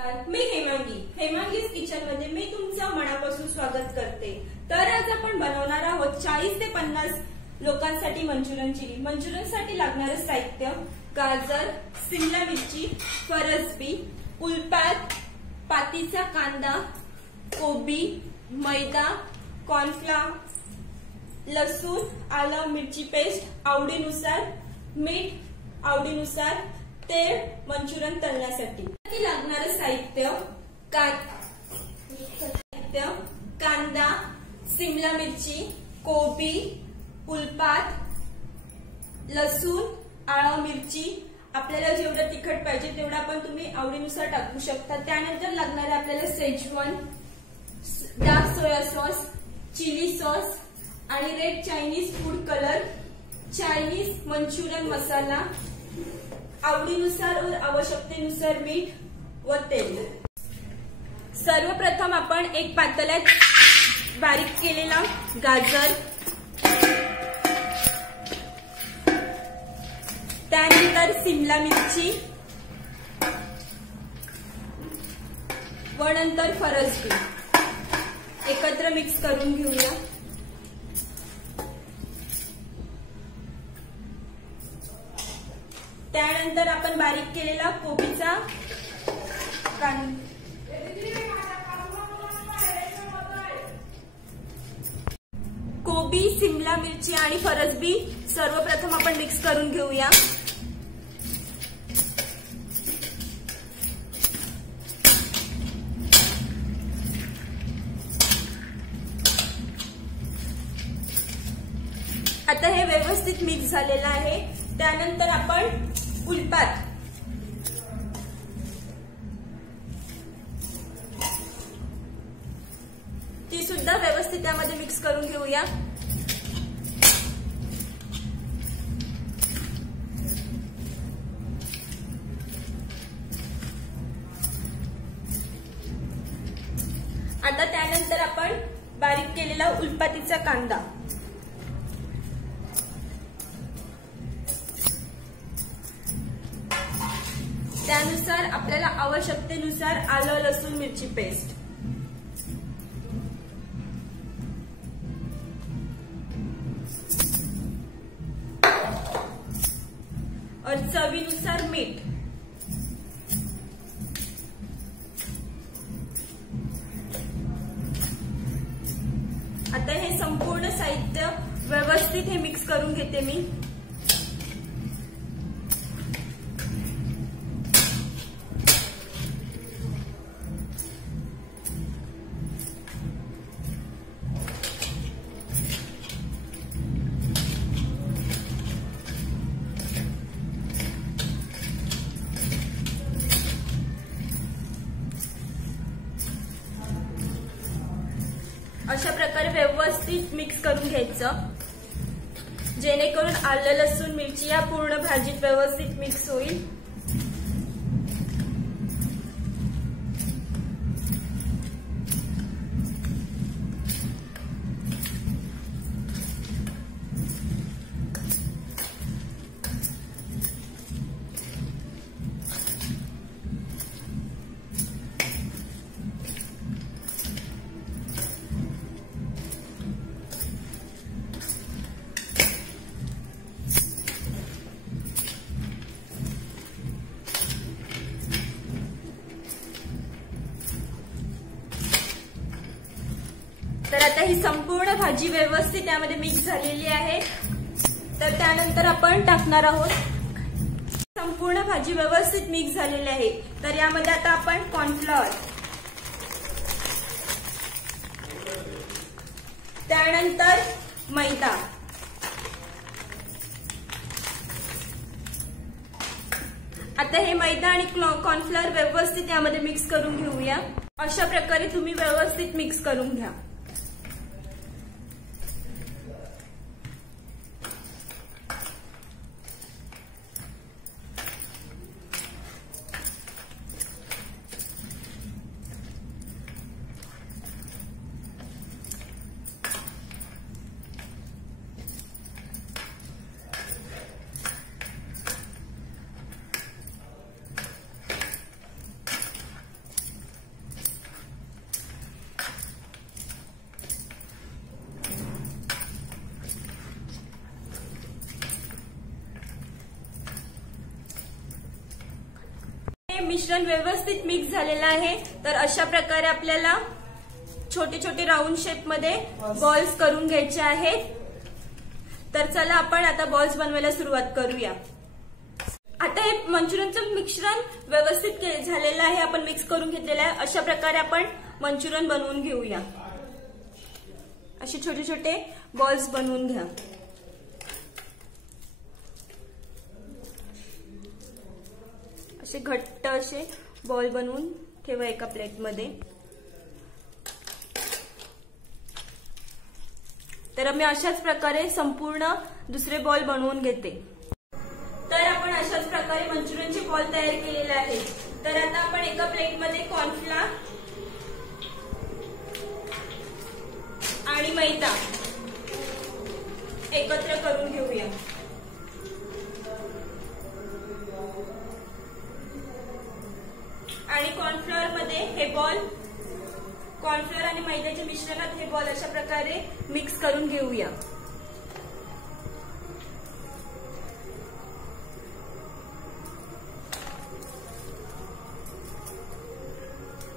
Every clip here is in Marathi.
मी हेमांगीज किचन मध्ये मी तुमचं मनापासून स्वागत करते। तर आज आपण बनवणार आहोत 40 ते 50 लोकांसाठी मंचुरियन चिली। मंचुरियन साठी लागणारे साहित्य: गाजर, शिमला मिरची, फरसबी, उलपात, पातीचा कांदा, कोबी, मैदा, कॉर्नफ्लॉवर, लसूण, आलं मिरची पेस्ट आवडीनुसार, मीठ आवडीनुसार, तेल मंचुरियन तळण्यासाठी लागणारे साहित्य: कांदा, शिमला मिरची, कोबी, उलपात, लसूण, आलं मिरची। आपल्याला जेवढं तिखट पाहिजे तेवढं आपण तुम्ही आवडीनुसार टाकू शकता। त्यानंतर लागणारे आपल्याला Schezwan, dark soy sauce, chilli sauce आणि red Chinese food colour, Chinese Manchurian masala, आवडीनुसार व आवश्यकतेनुसार मीठ व तेल। सर्वप्रथम आपण एक पातेल्यात बारीक केलेला गाजर, त्यानंतर शिमला मिरची व नंतर फरसबी एकत्र मिक्स करून घेऊया। त्यानंतर आपण बारीक केलेला कोबीचा कोबी, शिमला मिरची आणि फरसबी सर्वप्रथम आपण मिक्स करून घेऊया। आता हे व्यवस्थित मिक्स झालेलं आहे। त्यानंतर आपण उलपात ती सुद्धा व्यवस्थित त्यामध्ये मिक्स करून घेऊया। आता त्यानंतर आपण बारीक केलेला उलपातीचा कांदा, त्यानुसार आपल्याला आवश्यकतेनुसार आलं लसूण मिरची पेस्ट, और चवीनुसार मीठ। आता हे संपूर्ण साहित्य व्यवस्थित हे मिक्स करून घेते मी। अशा प्रकारे व्यवस्थित मिक्स करून घ्यायचं, जेणेकरून आलं लसूण मिरची या पूर्ण भाजीत व्यवस्थित मिक्स होईल। तर आता ही संपूर्ण भाजी व्यवस्थित त्यामध्ये मिक्स झालेली आहे। तर त्यानंतर आपण टाकणार आहोत, संपूर्ण भाजी व्यवस्थित मिक्स झालेली आहे। तर यामध्ये आता आपण कॉर्नफ्लॉवर, त्यानंतर मैदा, आता हे मैदा आणि कॉर्नफ्लॉवर व्यवस्थित यामध्ये मिक्स करून घेऊया। अशा प्रकारे तुम्ही व्यवस्थित मिक्स करून घ्या। मिश्रण व्यवस्थित मिक्स झालेलं आहे. तर अशा प्रकारे आपल्याला छोटे छोटे राऊंड शेप मध्ये बॉल्स करून घ्यायचे आहेत. तर चला आपण आता बॉल्स बनवायला सुरुवात करूया. आता हे मंचुरियनचं मिश्रण व्यवस्थित झालेलं आहे, आपण मिक्स करून घेतलेलं आहे. अशा प्रकारे आपण मंचुरियन बनवून घेऊया. असे छोटे छोटे बॉल्स बनवून घ्या. असे घट्ट असे बॉल बनवून ठेवा एका प्लेटमध्ये. तर मी अशाच प्रकारे संपूर्ण दुसरे बॉल बनवून घेते. तर आपण अशाच प्रकारे मंचुरियनचे बॉल तयार केलेले आहेत. तर आता आपण एका प्लेटमध्ये कॉर्नफ्लोअर आणि मैदा एकत्र करून घेऊया. आणि कॉर्नफ्लोअर मध्ये हे बॉल, कॉर्नफ्लोअर आणि मैद्याच्या मिश्रणात हे बॉल अशा प्रकारे मिक्स करून घेऊया.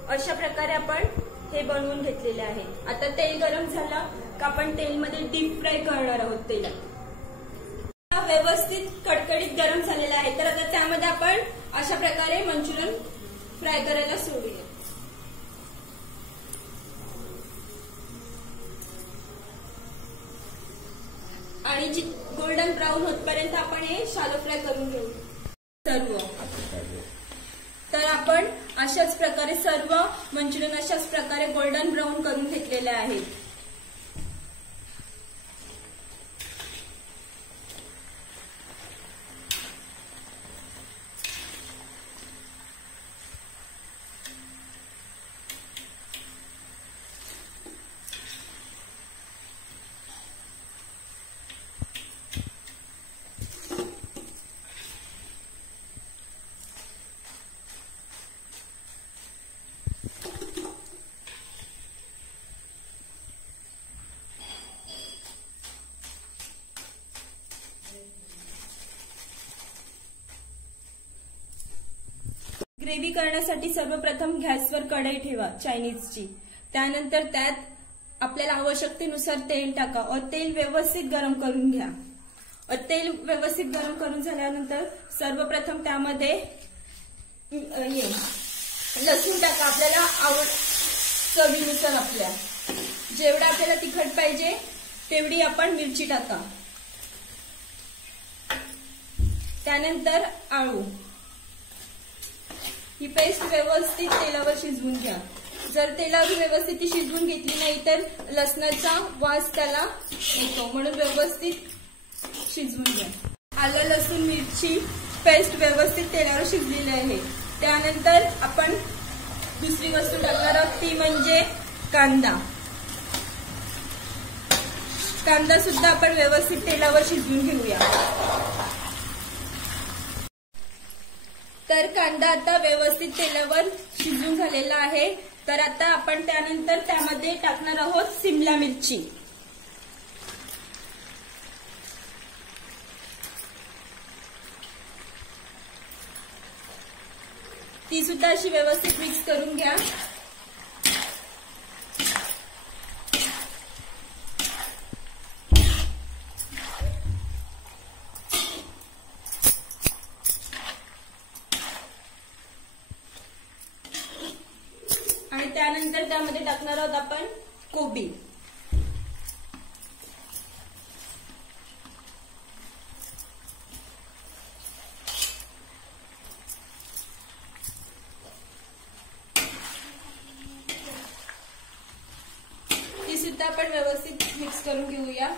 अशा प्रकारे आपण हे बनवून घेतलेले आहे. आता तेल गरम झालं का आपण तेलमध्ये डीप फ्राय करणार आहोत. तेलात व्यवस्थित कडकडीत गरम झालेला आहे. तर आता त्यामध्ये आपण अशा प्रकारे मंचुरियन फ्राय करायला सोडूया. आणि जी गोल्डन ब्राऊन होतपर्यंत आपण हे शालो फ्राय करून घेऊ सर्व. तर आपण अशाच प्रकारे सर्व मंचुरियन अशाच प्रकारे गोल्डन ब्राऊन करून घेतलेले आहे. ग्रेव्ही करण्यासाठी सर्वप्रथम गॅसवर कढई ठेवा चायनीजची. त्यानंतर त्यात आपल्याला आवश्यकतेनुसार तेल टाका और तेल व्यवस्थित गरम करून घ्या. तेल व्यवस्थित गरम करून झाल्यानंतर सर्वप्रथम त्यामध्ये लसूण टाका. आपल्याला चवीनुसार आपल्या जेवढा आपल्याला तिखट पाहिजे तेवढी आपण मिरची टाका. त्यानंतर आळू. ही पेस्ट व्यवस्थित तेलावर शिजवून घ्या. जर तेलावर व्यवस्थित ती शिजवून घेतली नाही तर लसणाचा वास त्याला येतो, म्हणून व्यवस्थित शिजवून घ्या. आलं लसूण मिरची पेस्ट व्यवस्थित तेलावर शिजलेली आहे. त्यानंतर आपण दुसरी वस्तू टाकणार आहोत ती म्हणजे कांदा. कांदा सुद्धा आपण व्यवस्थित तेलावर शिजवून घेऊया. तर कांदा आता व्यवस्थित तेलावर शिजून झालेला आहे. तर आता आपण त्यानंतर त्यामध्ये टाकणार आहोत सिमला मिरची. ती सुद्धा अशी व्यवस्थित मिक्स करून घ्या. आणि त्यानंतर त्यामध्ये टाकणार आहोत आपण कोबी. ती सुद्धा आपण व्यवस्थित मिक्स करून घेऊया.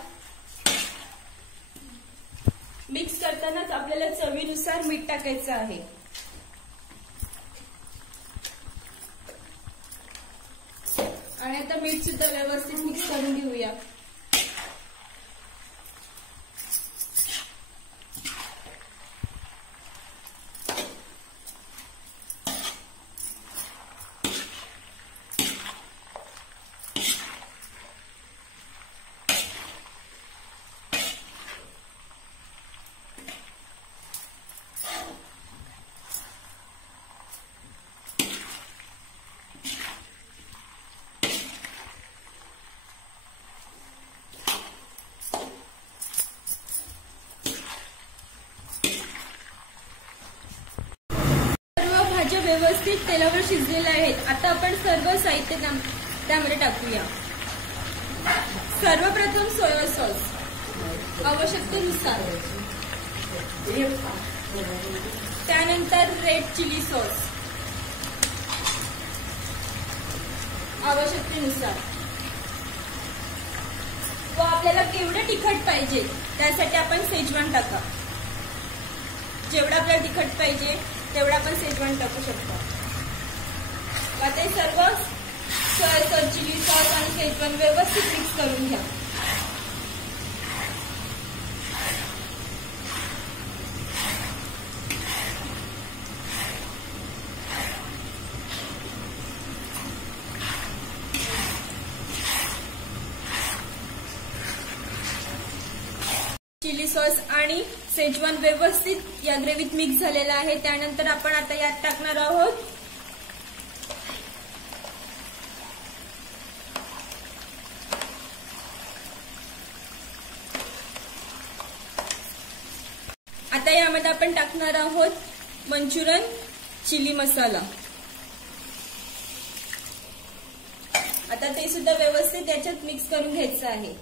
मिक्स करतानाच आपल्याला चवीनुसार मीठ टाकायचं आहे. आणि आता मीठ सुद्धा व्यवस्थित मिक्स करून घेऊया. व्यवस्थित तेलावर शिजलेले आहेत. आता आपण सर्व साहित्य त्यामध्ये टाकूया. सर्वप्रथम सोया सॉस आवश्यकतेनुसार, त्यानंतर रेड चिली सॉस आवश्यकतेनुसार, व आपल्याला केवढं तिखट पाहिजे त्यासाठी आपण शेजवान टाका. जेवढं आपल्याला तिखट पाहिजे तेवढं आपण शेजवान टाकू शकतो. आता हे सर्व सोया सॉस, चिली सॉस आणि शेजवान व्यवस्थित मिक्स करून घ्या. चिली सॉस आणि शेजवान व्यवस्थित या ग्रेव्हीत मिक्स झालेला आहे. त्यानंतर आपण आता यात टाकणार आहोत यामध्ये आपण टाकणार आहोत मंचुरियन चिली मसाला. आता ते सुद्धा व्यवस्थित याच्यात मिक्स करून घ्यायचं आहे.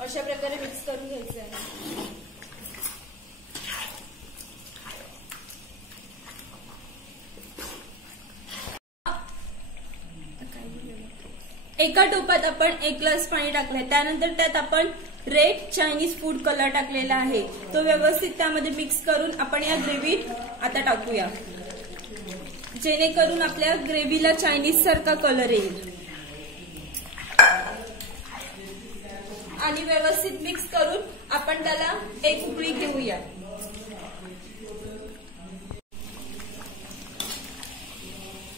अशा प्रकारे मिक्स करून घ्यायचं आहे. एका टोपात आपण 1 ग्लास पाणी टाकलंय. त्यानंतर त्यात आपण रेड चायनीज फूड कलर टाकलेला आहे. तो व्यवस्थित त्यामध्ये मिक्स करून आपण या ग्रेव्हीत आता टाकूया, जेणेकरून आपल्या ग्रेव्हीला चायनीज सारखा कलर येईल. आणि व्यवस्थित मिक्स करून आपण त्याला एक उकळी घेऊया.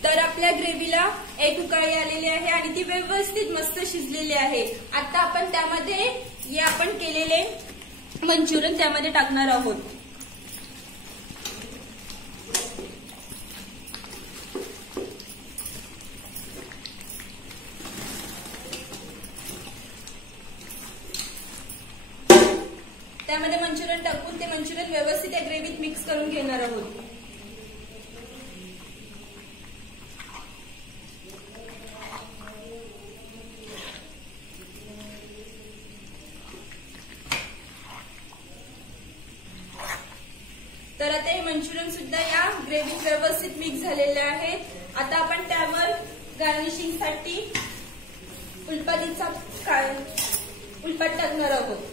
तर आपल्या ग्रेव्हीला एक उकळी आलेली आहे आणि ती व्यवस्थित मस्त शिजलेली आहे. आता आपण त्यामध्ये हे आपण केलेले मंचुरियन त्यामध्ये टाकणार आहोत. त्यामध्ये मंचुरियन टाकून ते मंचुरियन व्यवस्थित या ग्रेव्हीत मिक्स करून घेणार आहोत. तर आता हे मंचुरियन सुद्धा या ग्रेव्हीत व्यवस्थित मिक्स झालेले आहेत. आता आपण त्यावर गार्निशिंगसाठी उलपाट टाकणार आहोत.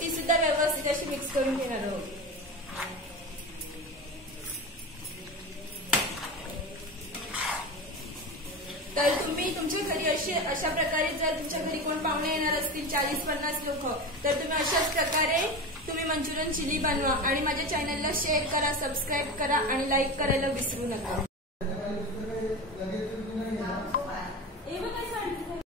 ती सुद्धा व्यवस्थित अशी मिक्स करून घेणार आहोत. तर तुम्ही तुमच्या घरी अशा प्रकारे, जर तुमच्या घरी कोण पाहुणे येणार असतील 40-50 लोक, तर तुम्ही अशाच प्रकारे तुम्ही मंचुरियन चिली बनवा. आणि माझ्या चॅनलला शेअर करा, सबस्क्राईब करा आणि लाईक करायला विसरू नका.